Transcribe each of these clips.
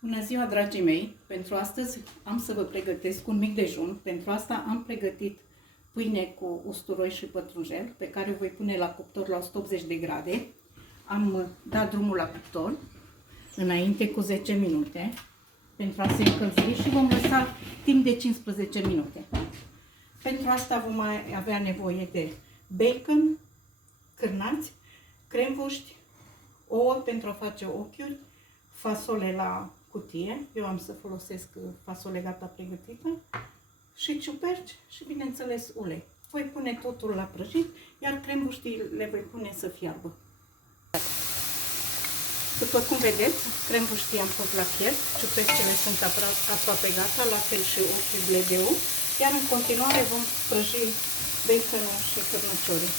Bună ziua, dragii mei! Pentru astăzi am să vă pregătesc un mic dejun. Pentru asta am pregătit pâine cu usturoi și pătrunjel, pe care o voi pune la cuptor la 180 de grade. Am dat drumul la cuptor înainte cu 10 minute pentru a se încălzi și vom lăsa timp de 15 minute. Pentru asta vom mai avea nevoie de bacon, cârnați, cremvuști, ouă pentru a face ochiuri, fasole la cutie, eu am să folosesc fasole gata pregătită, și ciuperci și, bineînțeles, ulei. Voi pune totul la prăjit, iar crembuștii le voi pune să fiarbă. După cum vedeți, crembuștii am pus la fiert, ciupercile sunt aproape gata, la fel și ochiurile de ou, iar în continuare vom prăji baconul și cârnăciorii.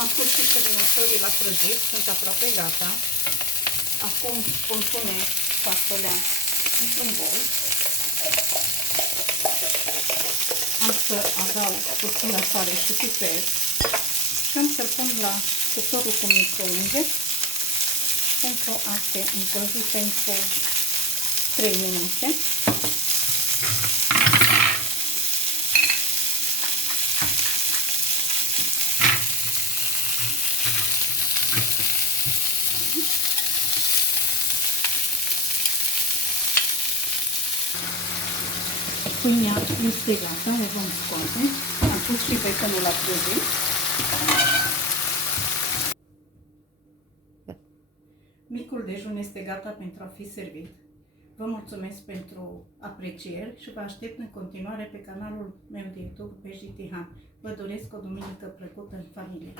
Am pus și cârnăciorii la prăjit, sunt aproape gata. Acum vom pune fasolea într-un bol. Am să adaug puțină sare și piper și am să-l pun la cuptorul cu microunde pentru a se încălzi pentru 3 minute. Pâinea este gata, le vom scoate. Am pus și baconul la prăjit. Micul dejun este gata pentru a fi servit. Vă mulțumesc pentru aprecieri și vă aștept în continuare pe canalul meu de YouTube, PJ Tihan. Vă doresc o duminică plăcută în familie.